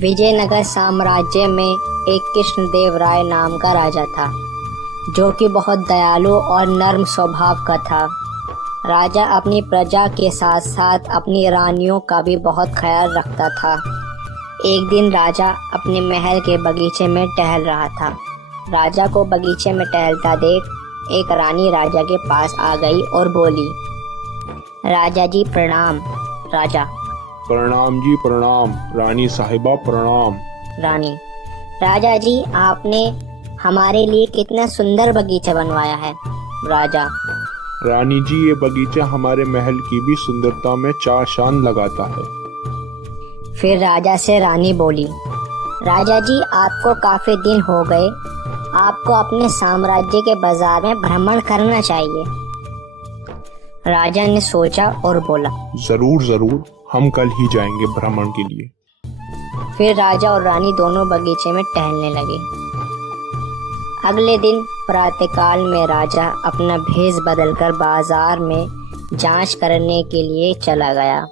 विजयनगर साम्राज्य में एक कृष्णदेव राय नाम का राजा था, जो कि बहुत दयालु और नर्म स्वभाव का था। राजा अपनी प्रजा के साथ साथ अपनी रानियों का भी बहुत ख्याल रखता था। एक दिन राजा अपने महल के बगीचे में टहल रहा था। राजा को बगीचे में टहलता देख एक रानी राजा के पास आ गई और बोली, राजा जी प्रणाम। राजा, प्रणाम जी प्रणाम। रानी साहिबा प्रणाम। रानी, राजा जी आपने हमारे लिए कितना सुंदर बगीचा बनवाया है। राजा, रानी जी ये बगीचा हमारे महल की भी सुंदरता में चार चांद लगाता है। फिर राजा से रानी बोली, राजा जी आपको काफी दिन हो गए, आपको अपने साम्राज्य के बाजार में भ्रमण करना चाहिए। राजा ने सोचा और बोला, जरूर जरूर, हम कल ही जाएंगे भ्रमण के लिए। फिर राजा और रानी दोनों बगीचे में टहलने लगे। अगले दिन प्रातःकाल में राजा अपना भेष बदलकर बाजार में जांच करने के लिए चला गया।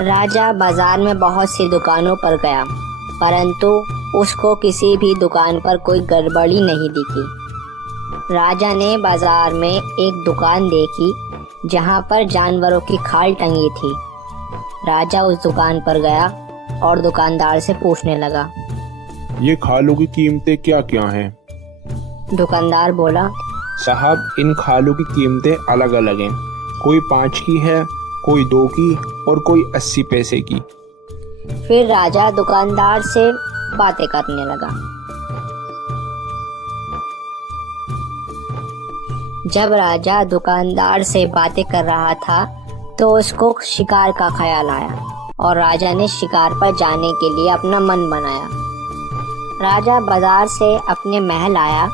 राजा बाजार में बहुत सी दुकानों पर गया, परंतु उसको किसी भी दुकान पर कोई गड़बड़ी नहीं दिखी। राजा ने बाजार में एक दुकान देखी जहां पर जानवरों की खाल टंगी थी। राजा उस दुकान पर गया और दुकानदार से पूछने लगा, ये खालों की कीमतें क्या क्या हैं? दुकानदार बोला, साहब इन खालों की कीमतें अलग अलग हैं। कोई 5 की है, कोई 2 की और कोई 80 पैसे की। फिर राजा दुकानदार से बातें करने लगा। जब राजा दुकानदार से बातें कर रहा था तो उसको शिकार का ख्याल आया और राजा ने शिकार पर जाने के लिए अपना मन बनाया। राजा बाजार से अपने महल आया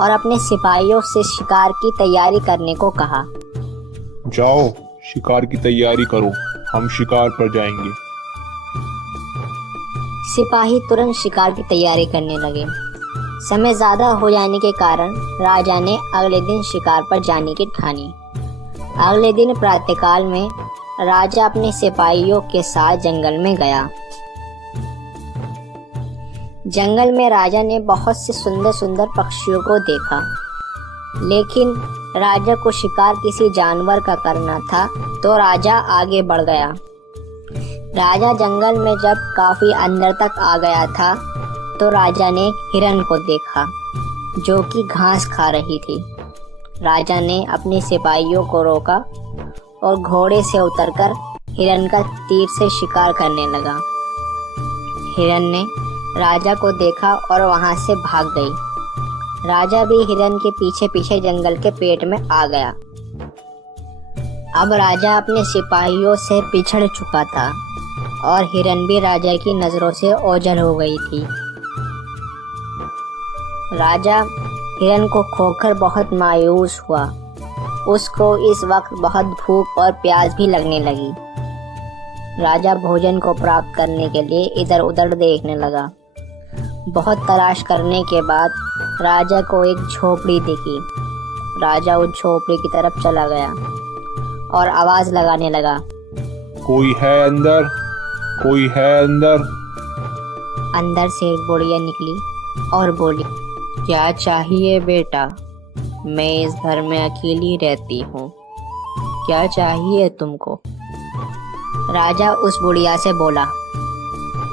और अपने सिपाहियों से शिकार की तैयारी करने को कहा। जाओ शिकार की तैयारी करो, हम शिकार पर जाएंगे। सिपाही तुरंत शिकार की तैयारी करने लगे। समय ज्यादा हो जाने के कारण राजा ने अगले दिन शिकार पर जाने की ठानी। अगले दिन प्रातःकाल में राजा अपने सिपाहियों के साथ जंगल में गया। जंगल में राजा ने बहुत से सुंदर सुंदर पक्षियों को देखा, लेकिन राजा को शिकार किसी जानवर का करना था तो राजा आगे बढ़ गया। राजा जंगल में जब काफी अंदर तक आ गया था तो राजा ने हिरन को देखा जो कि घास खा रही थी। राजा ने अपने सिपाहियों को रोका और घोड़े से उतरकर हिरन का तीर से शिकार करने लगा। हिरन ने राजा को देखा और वहां से भाग गई। राजा भी हिरन के पीछे पीछे जंगल के पेट में आ गया। अब राजा अपने सिपाहियों से पिछड़ चुका था और हिरन भी राजा की नजरों से ओझल हो गई थी। राजा हिरन को खोकर बहुत मायूस हुआ। उसको इस वक्त बहुत भूख और प्यास भी लगने लगी। राजा भोजन को प्राप्त करने के लिए इधर उधर देखने लगा। बहुत तलाश करने के बाद राजा को एक झोपड़ी दिखी। राजा उस झोपड़ी की तरफ चला गया और आवाज लगाने लगा, कोई है अंदर? कोई है अंदर? अंदर से एक बुढ़िया निकली और बोली, क्या चाहिए बेटा? मैं इस घर में अकेली रहती हूँ, क्या चाहिए तुमको? राजा उस बुढ़िया से बोला,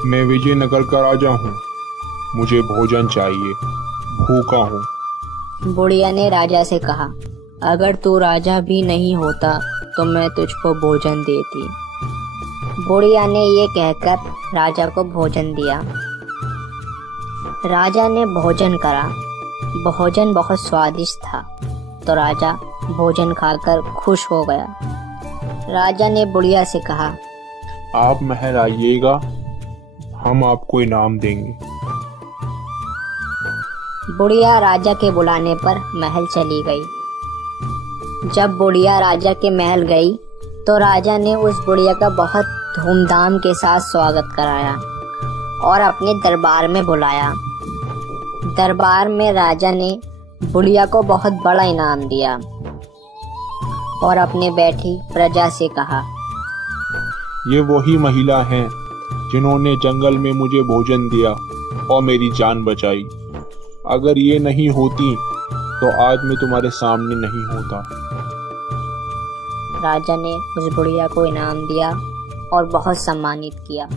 मैं विजयनगर का राजा हूँ, मुझे भोजन चाहिए, भूखा हूँ। बुढ़िया ने राजा से कहा, अगर तू राजा भी नहीं होता तो मैं तुझको भोजन देती। बुढ़िया ने ये कहकर राजा को भोजन दिया। राजा ने भोजन करा। भोजन बहुत स्वादिष्ट था तो राजा भोजन खाकर खुश हो गया। राजा ने बुढ़िया से कहा, आप महल आइएगा, हम आपको इनाम देंगे। बुढ़िया राजा के बुलाने पर महल चली गई। जब बुढ़िया राजा के महल गई तो राजा ने उस बुढ़िया का बहुत धूमधाम के साथ स्वागत कराया और अपने दरबार में बुलाया। दरबार में राजा ने बुढ़िया को बहुत बड़ा इनाम दिया और अपने बैठी प्रजा से कहा, ये वही महिला हैं जिन्होंने जंगल में मुझे भोजन दिया और मेरी जान बचाई। अगर ये नहीं होती तो आज मैं तुम्हारे सामने नहीं होता। राजा ने उस बुढ़िया को इनाम दिया और बहुत सम्मानित किया।